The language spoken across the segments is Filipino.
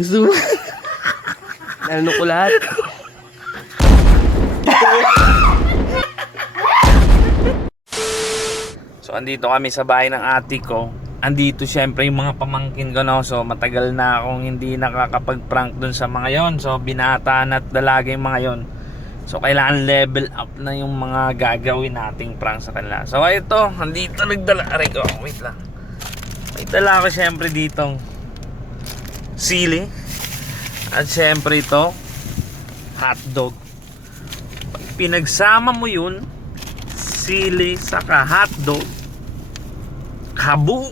Gusto mo? Ano ko lahat? So, andito kami sa bahay ng ate ko. Andito syempre yung mga pamangkin ko, no? So, matagal na akong hindi nakakapag-prank dun sa mga yon. So, binataan at dalaga yung mga yon. So, kailangan level up na yung mga gagawin nating prank sa kanila. So, ito, andito nagdala. Aray ko, wait lang. May dala ako syempre ditong sili. At syempre ito, hotdog. Pag pinagsama mo yun, sili saka hotdog, kaboom!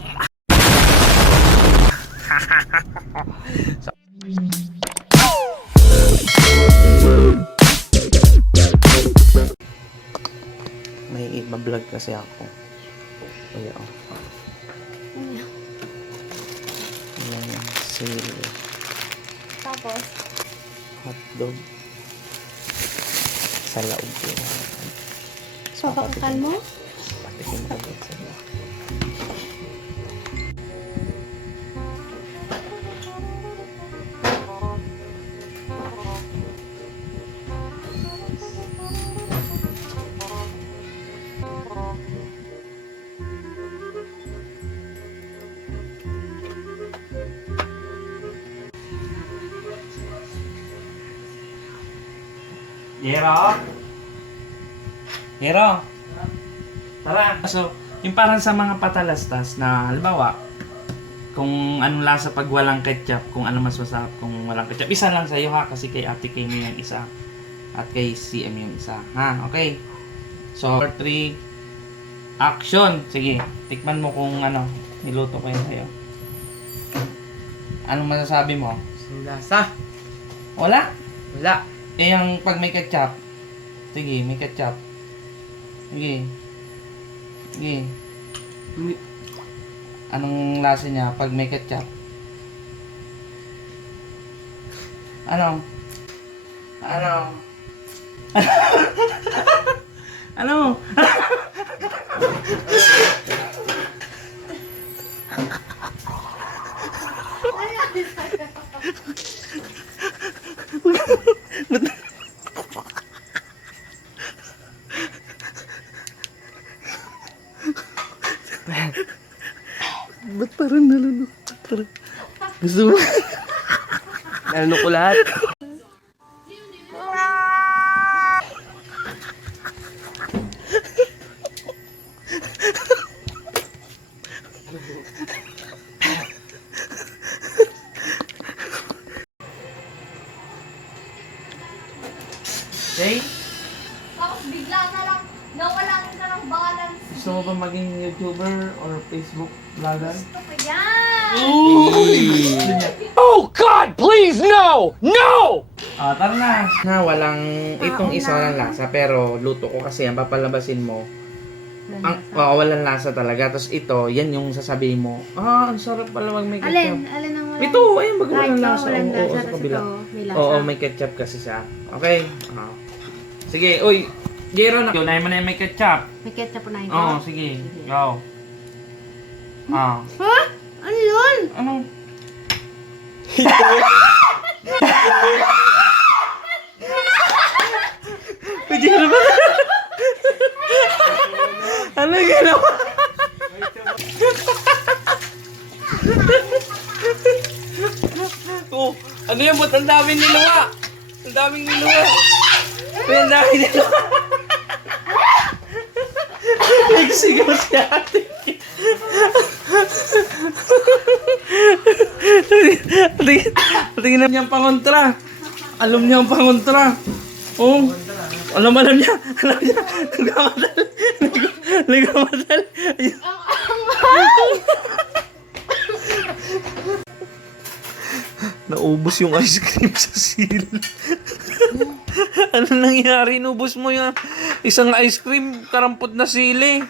So, may iba-vlog kasi ako. Ayan, oh. Ayan, sili. Tapos, Hotdog. Sa laog yun. papakakan mo? Patikin ko din sa iyo. Yero? Yero? Tara. So, yung parang sa mga patalastas na, halimbawa, kung anong lasa pag walang ketchup, kung ano mas masarap kung walang ketchup. Isa lang sa'yo ha, kasi kay Ate Kay mo yung isa. At kay CM yung isa. Ha, okay. So, 4, 3, action! Sige, tikman mo kung ano, niluto ko yun sa'yo. Anong masasabi mo? Lasa. Wala? Wala. Eh, yung pag may ketchup. Sige, may ketchup. Sige. Sige. Anong lasa niya pag may ketchup? Ano? Ano? Ano? Ba't parang nalulok? Parang... Gusto mo? Nalunok ko lahat. Okay? Tapos bigla na lang, nawala na lang balance. Gusto mo ba maging YouTuber or Facebook vlogger? Gusto ko yan! Oh God, please, no! No! Ah, tara na. Na, walang, itong isa walang lasa, pero luto ko kasi yan, papalabasin mo. Walang lasa talaga. Tapos ito, yan yung sasabihin mo. Ah, ang sarap pala mag may ketchup. Alin ang wala? Ito, ayun, mag walang Ito, lasa. walang Oo, lasa. sa Tapos kabila. ito, may lasa. Oo, may ketchup kasi siya. Okay? Ah. Sige, uy. Jero na. Unahin mo na yung may ketchup. May ketchup po na ito. Oo, sige. Go. Ah. Ha? Ano yun? Ano? Jero ba? Ano ginawa? Oh, ano yan? Ba't ang daming niluwa? Ang daming niluwa. Ang daming niluwa. Nagsigaw si ate. Tingnan niya ang pangontra. Alam niya ang pangontra. Oh. Alam niya. Alam niya. Nagkamadal. Nagkamadal. Naubos yung ice cream sa sili. Ano nangyari? Inubos mo yung isang ice cream, karampot na sili.